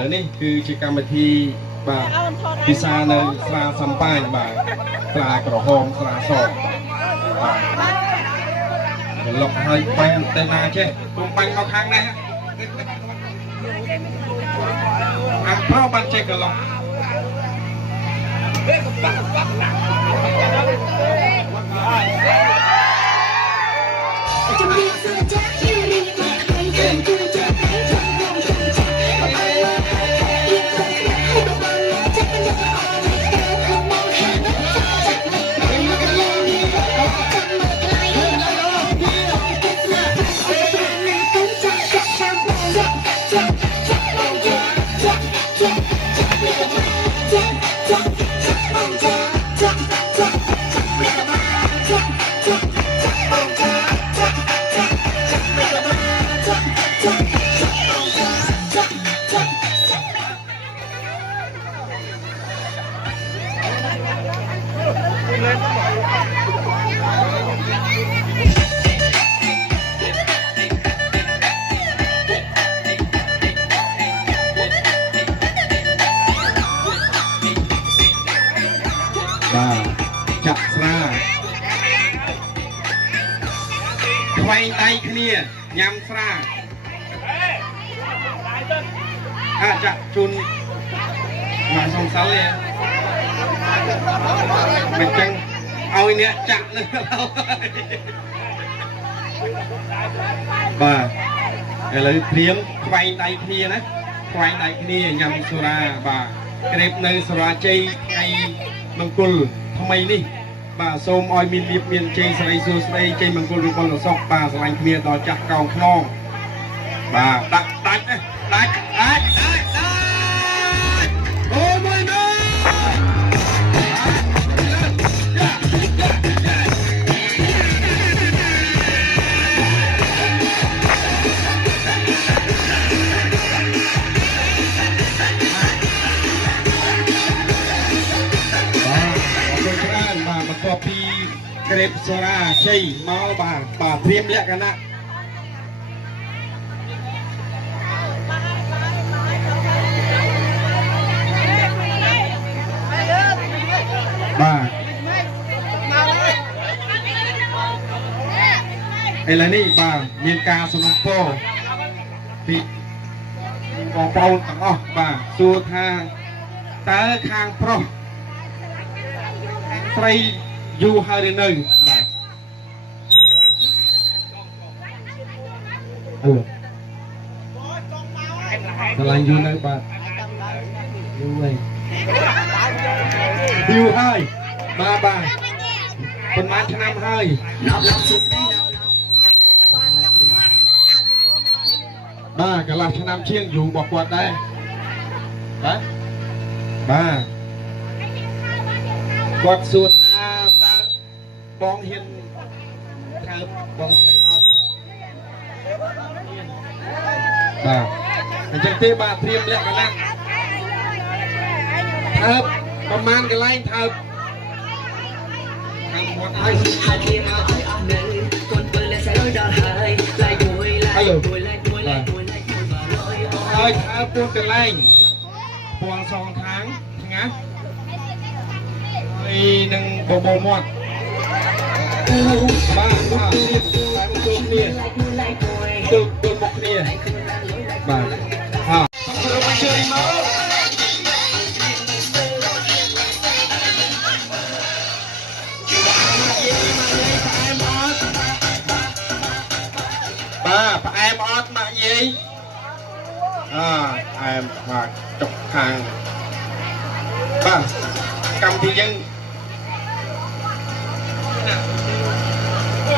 ឥឡូវនេះគឺជាកម្មវិធីបាទពិសានៅស្រាសំប៉ាញបាទស្រាក្រហមស្រាសបាទច្រឡុកហើយបាញ់ទៅណាចេះពុំបាញ់មកខាងនេះអាប្រោបានចេះច្រឡុកបាទចាក់ស្រាខ្វែងដៃគ្នាញ៉ាំស្រាចាក់ជូនមកសំសាលមិនចឹងឲ្យអ្នកចាក់នឹងបាទឥឡូវព្រាមខ្វែងដៃគ្នាណាខ្វែងដៃគ្នាញ៉ាំសូរាបាទក្រេបនៅសារាជ័យថ្ងៃមង្គលថ្មីនេះបាទសូមឲ្យមានលៀបមានជ័យស្រីសួស្តីជ័យមង្គលឬពលសុខបាទស្រឡាញ់គ្នាដល់ចាស់កោងខ្នងបាទដាច់អូមួយណូពីក្រេបសូរាជ័យមកបាទព្រាមលក្ខណៈបាទឥឡូវនេះបាទមានការសំណូមពរពីបងប្អូនទាំងអស់បាទសួរថាតើខាងប្រុសស្រីយូរហើយឬនៅបាទឆ្លាញ់យូរនៅបាទយូរហើយបាទប៉ុន្មានឆ្នាំហើយកន្លះឆ្នាំជាងយូររបស់គាត់ដែរបាទគាត់សួរថាតើបងហ៊ានថើបបងស្រីអត់បាទអញ្ចឹងទេបាទព្រាមលក្ខណៈថើបប្រមាណកន្លែងថើបខាងមាត់ហើយហើយថើបពួនកន្លែងពណ៌សងខាងណាហើយនឹងបបោមាត់បាទទៀតតែមកជួបគ្នាទូមកគ្នាបាទមកជួយមកបាទផ្អែមអត់ម៉ាក់យាយផ្អែមខ្វាក់ចុកខាងបាទកម្មវិធីយើងប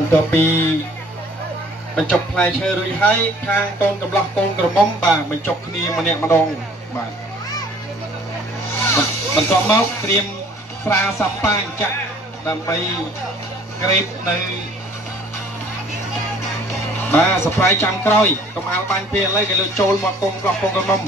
ន្ទាប់ពីបញ្ចុកផ្លែឈើរួចហើយខាងកូនកំឡោះកូនក្រមុំបាទបញ្ចុកគ្នាម្នាក់ម្ដងបាទបន្ទាប់មកត្រៀមស្រាសាប់ប៉ាងចាក់ដើម្បីក្រេបនៅបាទសប្រៃចាំក្រោយកុំអាលបាញ់ពេលឥឡូវគេលើចូលមកកូនកំឡោះកូនក្រមុំ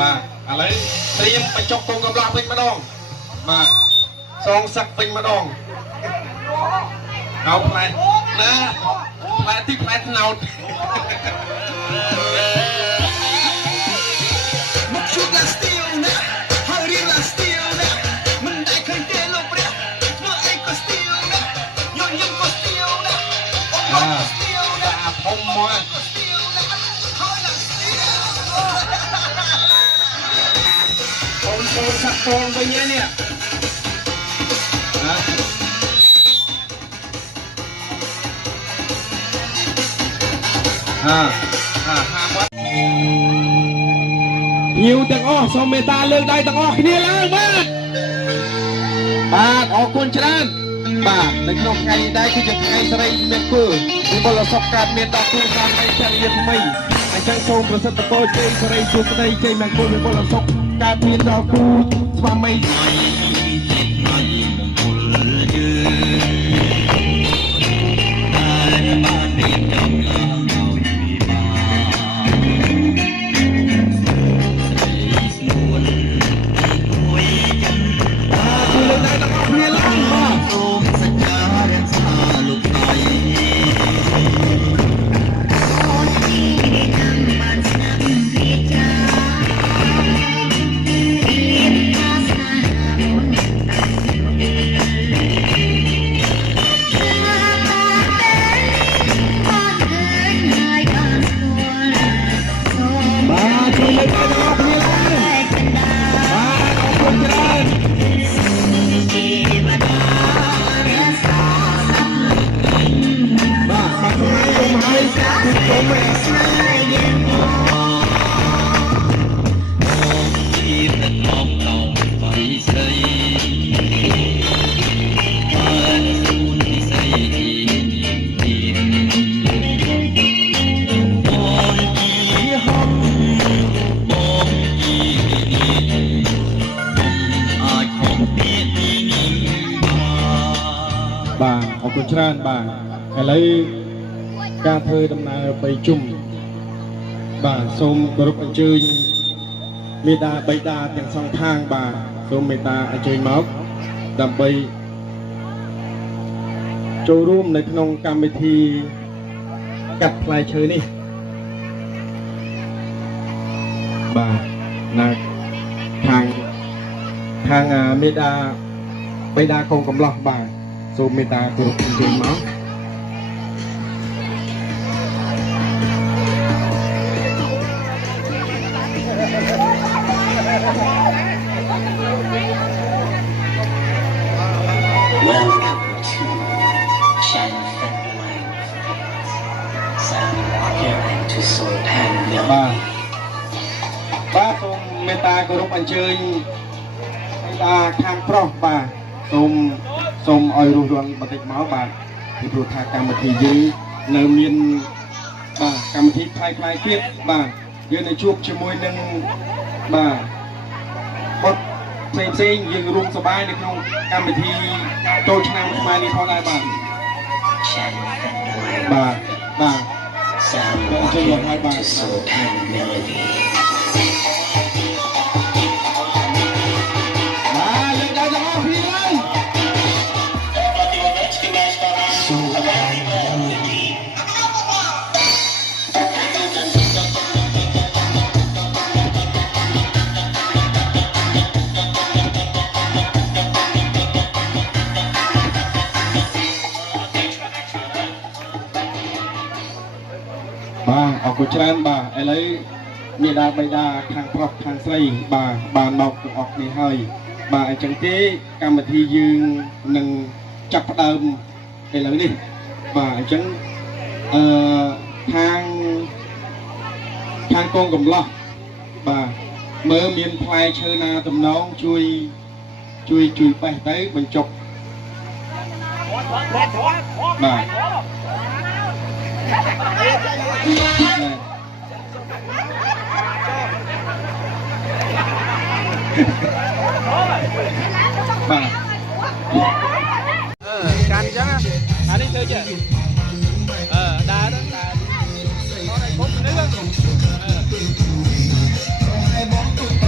បាទឥឡូវត្រៀមបញ្ចុកកងកម្លាំងវិញម្ដងបាទសងសឹកវិញម្ដងเอาផ្លែណាផ្លែទីផ្លែត្នោតមកជួបឡាស្ទីលណាហើយរៀងឡាស្ទីលណាមិនដែលឃើញទេលោកព្រះធ្វើអីក៏ស្ទីលណាញញឹមក៏ស្ទីលណាអូស្ទីលណាធំមកស្ទីលណាហើយឡាស្ទីលអូនចូលសាក់ពងវិញនេះណាហាបាត់ញៀវទាំងអស់សូមមេត្តាលើកដៃទាំងអស់គ្នាឡើងបាទអរគុណច្រើនបាទនៅក្នុងថ្ងៃនេះដែរគឺជាថ្ងៃសិរីមង្គលវិបុលសុខកើតមានដល់គូសាមីចរិយាថ្មីអញ្ចឹងសូមប្រសិទ្ធពរជ័យសិរីសុខស្ដីជ័យមង្គលវិបុលសុខកើតមានដល់គូស្វាមីបាទអរគុណច្រើនបាទឥឡូវការធ្វើដំណើរបីជុំបាទសូមគោរពអញ្ជើញមេដាបៃតាទាំងសងខាងបាទសូមមេត្តាអញ្ជើញមកដើម្បីចូលរួមនៅក្នុងកម្មវិធីកាត់ផ្លែឈើនេះបាទនៅខាងមេដាបៃតាកូនកំឡោះបាទសូមមេត្តាគោរពអញ្ជើញមកបាទសូមមេត្តាគោរពអញ្ជើញមេត្តាខាងប្រុសបាទសូមឲ្យរស់រានបន្តិចមកបាទពីព្រោះថាកម្មវិធីយើងនៅមានបាទកម្មវិធីផ្លាយទៀតបាទយើងនឹងជួបជាមួយនឹងបាទបទផ្សេងយើងរួមសប្បាយនៅក្នុងកម្មវិធីចូលឆ្នាំខ្មែរនេះផងដែរបាទចូលមកហើយបាទអរគុណច្រើនបាទឥឡូវមេដាបៃតាខាងប្រុសខាងស្រីបាទបានមកទាំងអស់គ្នាហើយបាទអញ្ចឹងទេកម្មវិធីយើងនឹងចាប់ផ្ដើមឥឡូវនេះបាទអញ្ចឹងខាងកូនកំឡោះបាទមើលមានផ្លែឈើណាតំណងជួយបេះទៅបញ្ចុកបាទបាទកាន់អញ្ចឹងអានេះធ្វើចេះដើរទៅដើរអត់ឲ្យគុំនេះ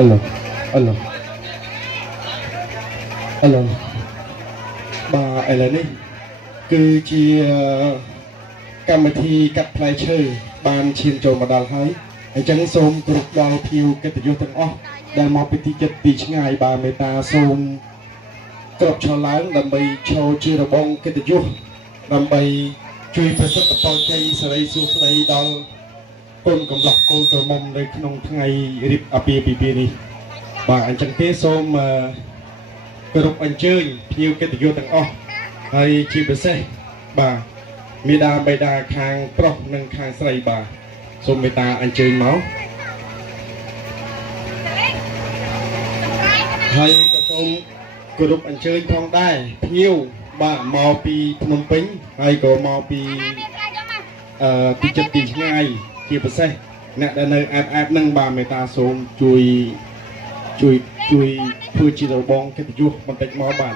alo alo alo បាទឥឡូវនេះគឺជាកម្មវិធីកាត់ផ្លែឈើបានឈានចូលមកដល់ហើយអញ្ចឹងសូមគោរពដល់ភ្ញៀវកិត្តិយសទាំងអស់ដែលមកពីទីជិតទីឆ្ងាយបាទមេត្តាសូមគោរពឈរឡើងដើម្បីឈរជារបងកិត្តិយសដើម្បីជួយប្រសិទ្ធផលជ័យសេរីសួស្តីដល់កូនកំឡោះកូនក្រមុំនៅក្នុងថ្ងៃរៀបអាពាហ៍ពិពាហ៍នេះបាទអញ្ចឹងទេសូមគោរពអញ្ជើញភ្ញៀវកិត្តិយសទាំងអស់ហើយជាពិសេសបាទមេដាបេដាខាងប្រុសនិងខាងស្រីបាទសូមមេត្តាអញ្ជើញមកហើយក៏សូមគោរពអញ្ជើញផងដែរភ្ញៀវបាទមកពីភ្នំពេញហើយក៏មកពីទីជិតទីឆ្ងាយជាពិសេសអ្នកដែលនៅអែបនឹងបាទមេត្តាសូមជួយធ្វើជារបងកិត្តិយសបន្តិចមកបាទ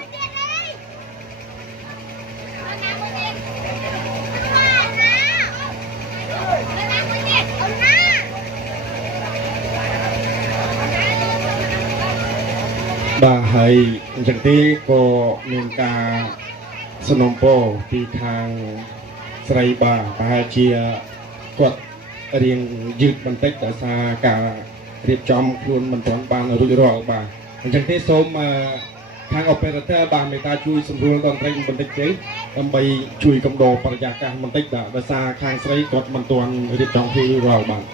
បាទហើយអញ្ចឹងទេក៏មានការសំណូមពរពីខាងស្រីបាទប្រហែលជាគាត់រៀងយឺតបន្តិចដោយសារការរៀបចំខ្លួនមិនទាន់បានរួចរាល់បាទអញ្ចឹងទេសូមខាង operator បាទមេត្តាជួយសម្រួលតន្ត្រីបន្តិចទេដើម្បីជួយកំដរបរិយាកាសបន្តិចបាទដោយសារខាងស្រីគាត់មិនទាន់រៀបចំខ្លួនរួចរាល់បាទ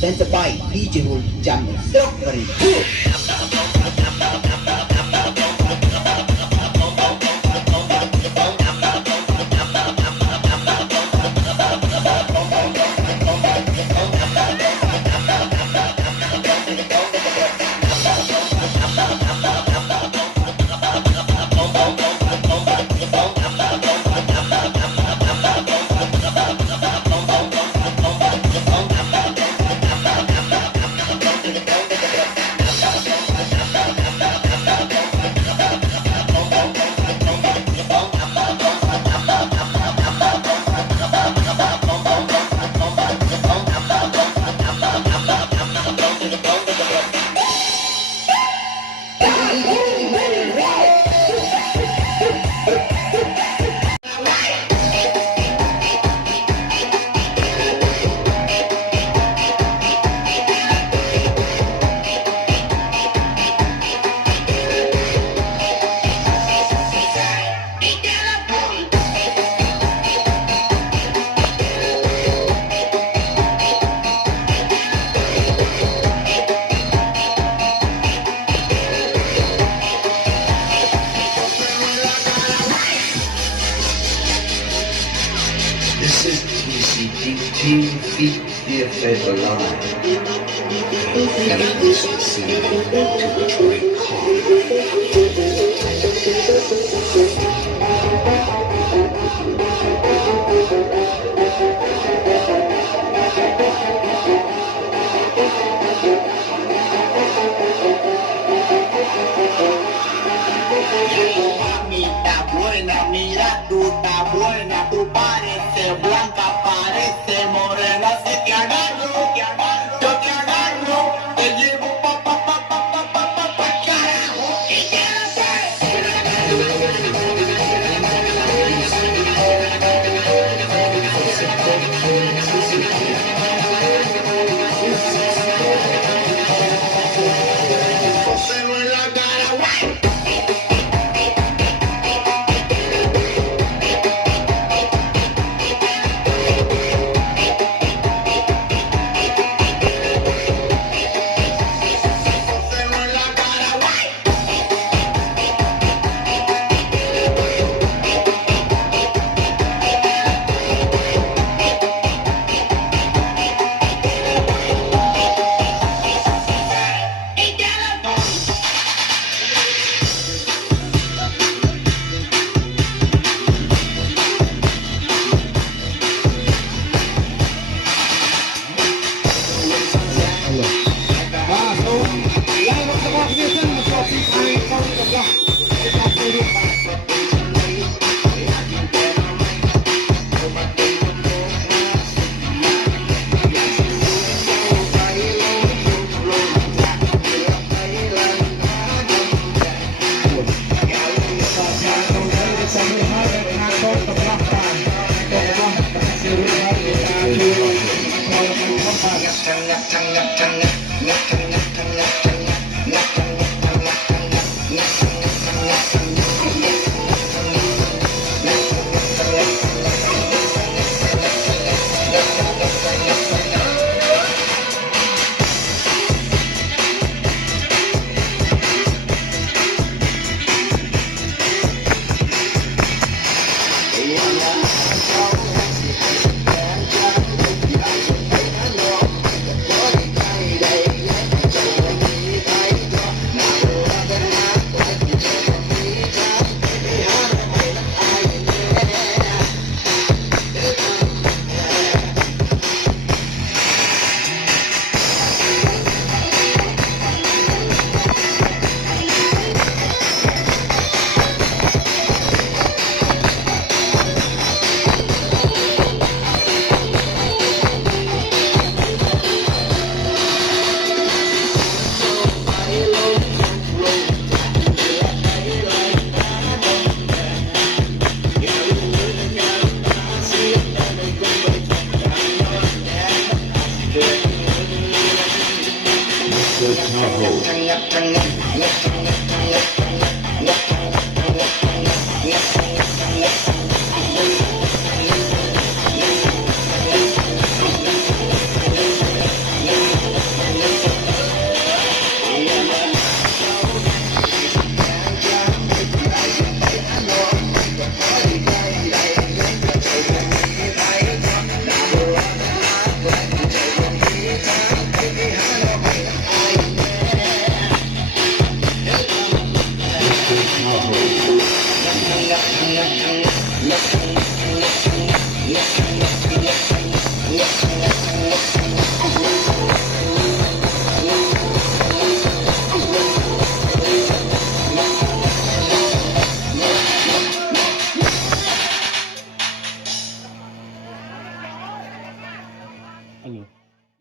Dan terbaik DJ Hul Jammeh Strawberry This is TCD Team Feet DFS Alive. And I was listening to a drink Mamita buena, mira tú, está buena, tu parece blanca, parece morena, si te agarro, yo te agarro, te llevo pa carajo, que quieres ser. Look